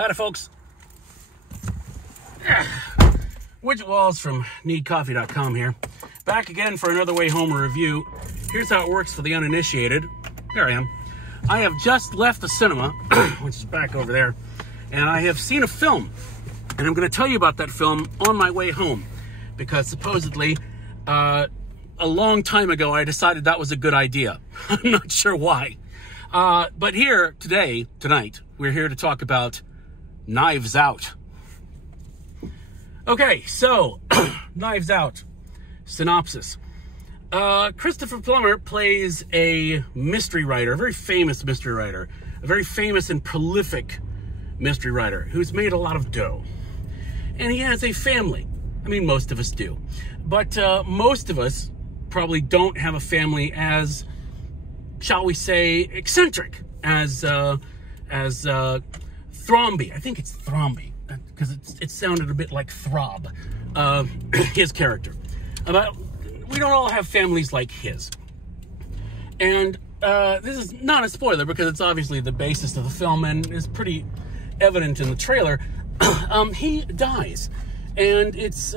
Howdy, folks. Widgett Walls from needcoffee.com here. Back again for another Wayhomer review. Here's how it works for the uninitiated. There I am. I have just left the cinema, which is back over there, and I have seen a film. And I'm going to tell you about that film on my way home, because supposedly, a long time ago, I decided that was a good idea. I'm not sure why. But here, tonight, we're here to talk about Knives Out. Okay, so, Knives Out. Synopsis. Christopher Plummer plays a mystery writer, a very famous mystery writer, a very famous and prolific mystery writer who's made a lot of dough. And he has a family. I mean, most of us do. But most of us probably don't have a family as, shall we say, eccentric as Thromby. I think it's Thromby, because it sounded a bit like Throb, his character. But we don't all have families like his. And this is not a spoiler, because it's obviously the basis of the film and is pretty evident in the trailer. He dies. And it's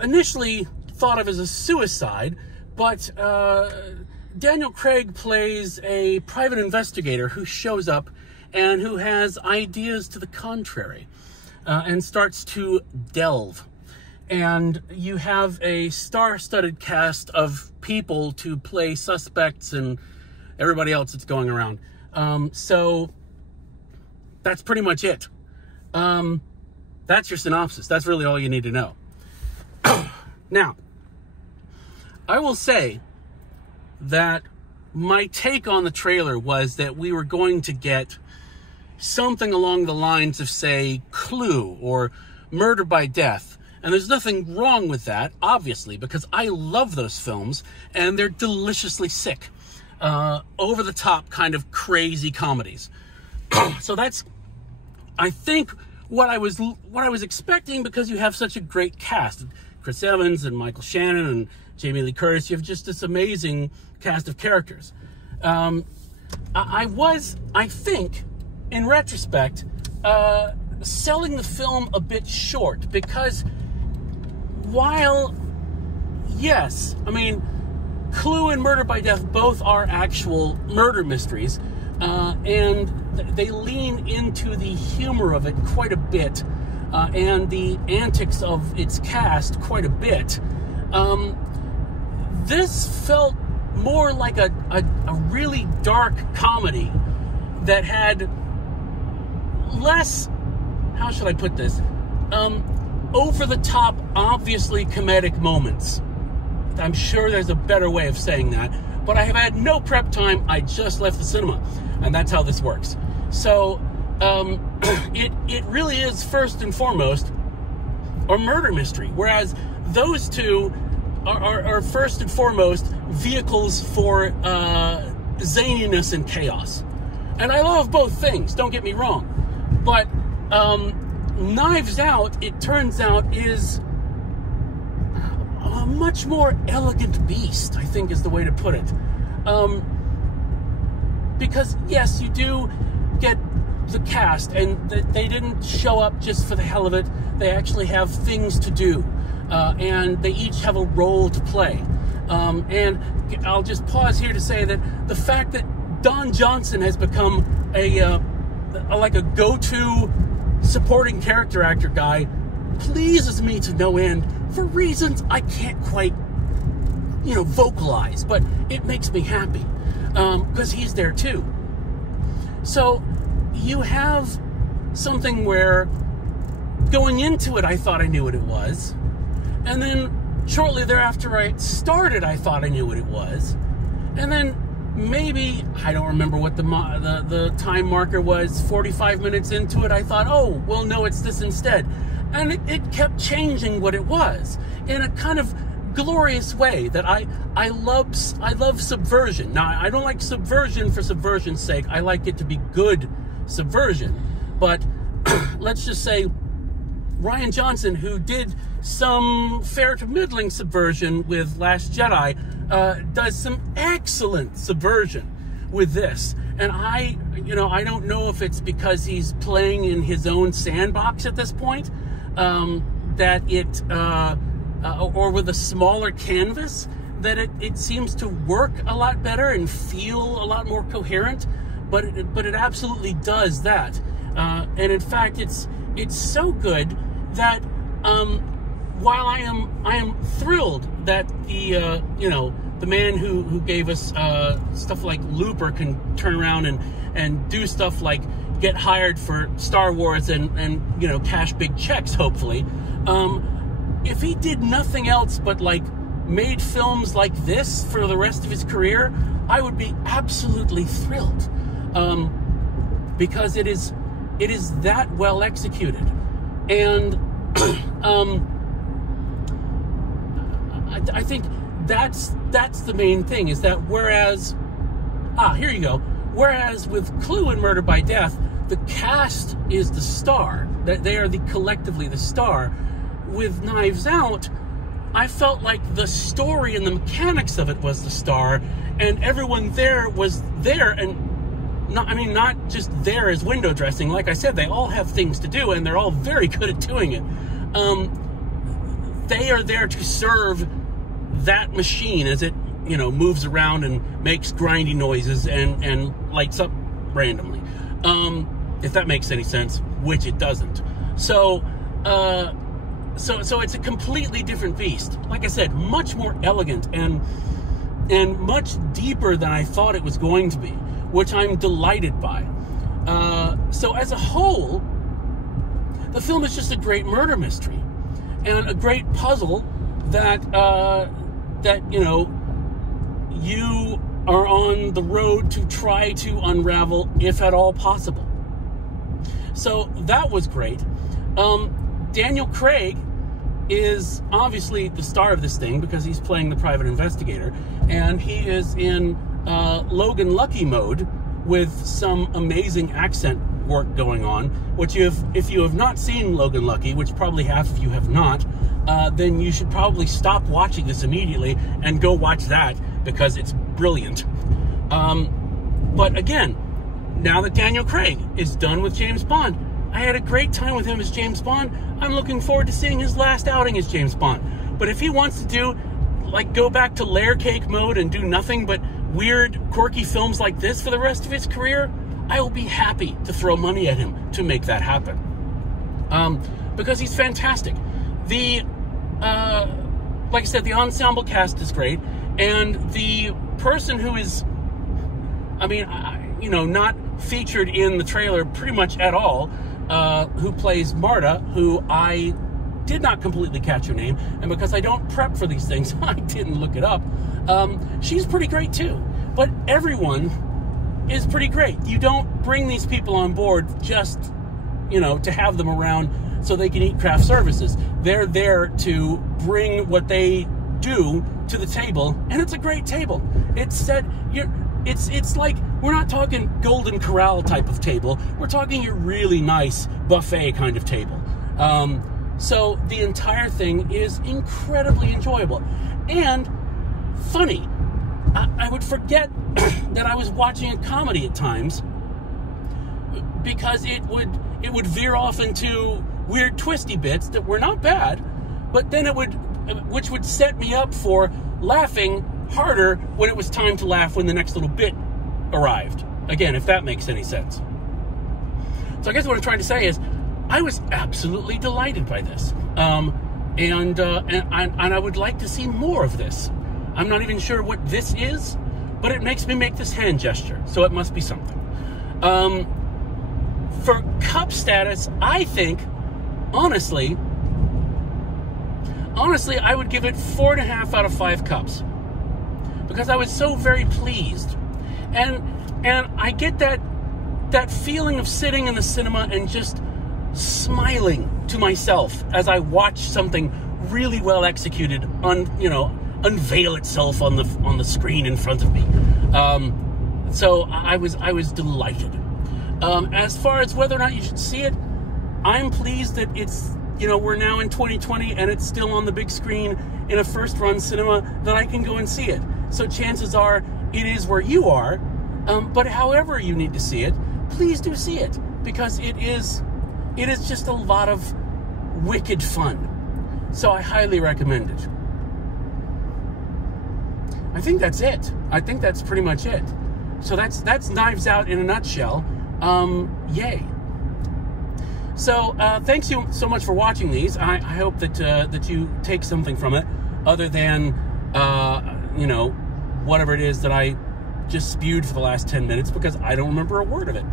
initially thought of as a suicide, but Daniel Craig plays a private investigator who shows up and who has ideas to the contrary, and starts to delve. And you have a star-studded cast of people to play suspects and everybody else that's going around. So that's pretty much it. That's your synopsis. That's really all you need to know. Now, I will say that my take on the trailer was that we were going to get something along the lines of, say, Clue or Murder by Death. And there's nothing wrong with that, obviously, because I love those films, and they're deliciously sick. Over-the-top kind of crazy comedies. So that's, I think, what I was expecting, because you have such a great cast. Chris Evans and Michael Shannon and Jamie Lee Curtis. You have just this amazing cast of characters. I think, in retrospect, selling the film a bit short, because while, yes, I mean, Clue and Murder by Death both are actual murder mysteries, and they lean into the humor of it quite a bit, and the antics of its cast quite a bit. This felt more like a really dark comedy that had less, how should I put this, over-the-top, obviously comedic moments. I'm sure there's a better way of saying that, but I have had no prep time. I just left the cinema, and that's how this works. So, it really is, first and foremost, a murder mystery, whereas those two are first and foremost vehicles for zaniness and chaos. And I love both things, don't get me wrong. But Knives Out, it turns out, is a much more elegant beast, I think is the way to put it. Because, yes, you do get the cast, and they didn't show up just for the hell of it. They actually have things to do, and they each have a role to play. And I'll just pause here to say that the fact that Don Johnson has become like a go-to supporting character actor guy pleases me to no end, for reasons I can't quite, vocalize, but it makes me happy, because he's there too. So you have something where going into it, I thought I knew what it was, and then shortly thereafter I started, I thought I knew what it was, and then maybe, I don't remember what the time marker was, 45 minutes into it, I thought, oh, well, no, it's this instead. And it kept changing what it was in a kind of glorious way that I love subversion. Now, I don't like subversion for subversion's sake. I like it to be good subversion. But let's just say Rian Johnson, who did some fair to middling subversion with Last Jedi, does some excellent subversion. with this. And I don't know if it's because he's playing in his own sandbox at this point, that it, or with a smaller canvas, that it seems to work a lot better and feel a lot more coherent. But it absolutely does that. And in fact, it's so good that while I am thrilled that the man who gave us stuff like Looper can turn around and do stuff like get hired for Star Wars and cash big checks, hopefully. If he did nothing else but like made films like this for the rest of his career, I would be absolutely thrilled, because it is that well executed. And I think that's the main thing, is that whereas with Clue and Murder by Death, the cast is the star, that they are collectively the star. With Knives Out, I felt like the story and the mechanics of it was the star, and everyone there was there, and not just there as window dressing. Like I said, they all have things to do, and they're all very good at doing it. They are there to serve that machine as it, moves around and makes grindy noises and lights up randomly. If that makes any sense, which it doesn't. So it's a completely different beast. Like I said, much more elegant and much deeper than I thought it was going to be, which I'm delighted by. So as a whole, the film is just a great murder mystery and a great puzzle that you are on the road to try to unravel, if at all possible. So that was great. Daniel Craig is obviously the star of this thing because he's playing the private investigator, and he is in Logan Lucky mode with some amazing accent work going on, which if you have not seen Logan Lucky, which probably half of you have not, then you should probably stop watching this immediately and go watch that, because it's brilliant. But again, now that Daniel Craig is done with James Bond, I had a great time with him as James Bond. I'm looking forward to seeing his last outing as James Bond. But if he wants to go back to layer cake mode and do nothing but weird, quirky films like this for the rest of his career, I will be happy to throw money at him to make that happen. Because he's fantastic. Like I said, the ensemble cast is great, and the person who is, not featured in the trailer pretty much at all, who plays Marta, who I did not completely catch her name, and because I don't prep for these things, I didn't look it up. She's pretty great too, but everyone is pretty great. You don't bring these people on board just, to have them around so they can eat craft services. They're there to bring what they do to the table, and it's a great table. It's like, we're not talking Golden Corral type of table. We're talking your really nice buffet kind of table. So the entire thing is incredibly enjoyable and funny. I would forget that I was watching a comedy at times, because it would veer off into weird twisty bits that were not bad, but then which would set me up for laughing harder when it was time to laugh when the next little bit arrived. Again, if that makes any sense. So I guess what I'm trying to say is, I was absolutely delighted by this, and I would like to see more of this. I'm not even sure what this is, but it makes me make this hand gesture, so it must be something. For cup status, I think, honestly, I would give it 4.5 out of 5 cups, because I was so very pleased, and I get that feeling of sitting in the cinema and just smiling to myself as I watch something really well executed unveil itself on the screen in front of me. So I was delighted. As far as whether or not you should see it, I'm pleased that it's, we're now in 2020 and it's still on the big screen in a first run cinema that I can go and see it. So chances are it is where you are. But however you need to see it, please do see it, because it is just a lot of wicked fun. So I highly recommend it. I think that's it. I think that's pretty much it. So that's Knives Out in a nutshell. Yay. So thanks you so much for watching these. I hope that you take something from it, other than whatever it is that I just spewed for the last 10 minutes, because I don't remember a word of it.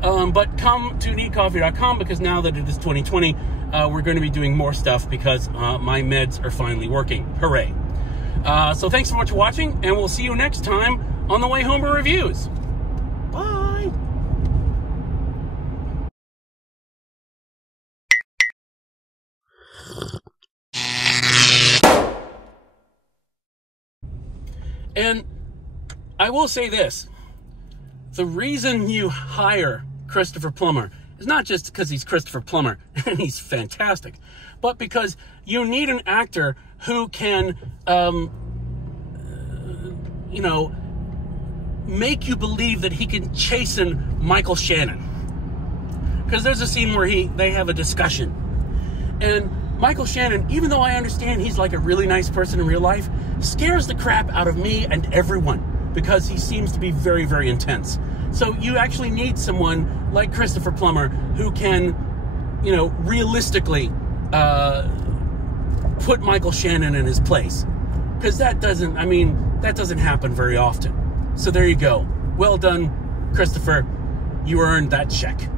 But come to needcoffee.com, because now that it is 2020, we're going to be doing more stuff, because my meds are finally working. Hooray. So thanks so much for watching, and we'll see you next time on the Wayhomer Reviews. Bye. And I will say this. The reason you hire Christopher Plummer is not just because he's Christopher Plummer and he's fantastic, but because you need an actor who can, make you believe that he can chasten Michael Shannon. Because there's a scene where they have a discussion. And Michael Shannon, even though I understand he's like a really nice person in real life, scares the crap out of me and everyone, because he seems to be very, very intense. So you actually need someone like Christopher Plummer who can, realistically put Michael Shannon in his place. Because that doesn't happen very often. So there you go. Well done, Christopher. You earned that check.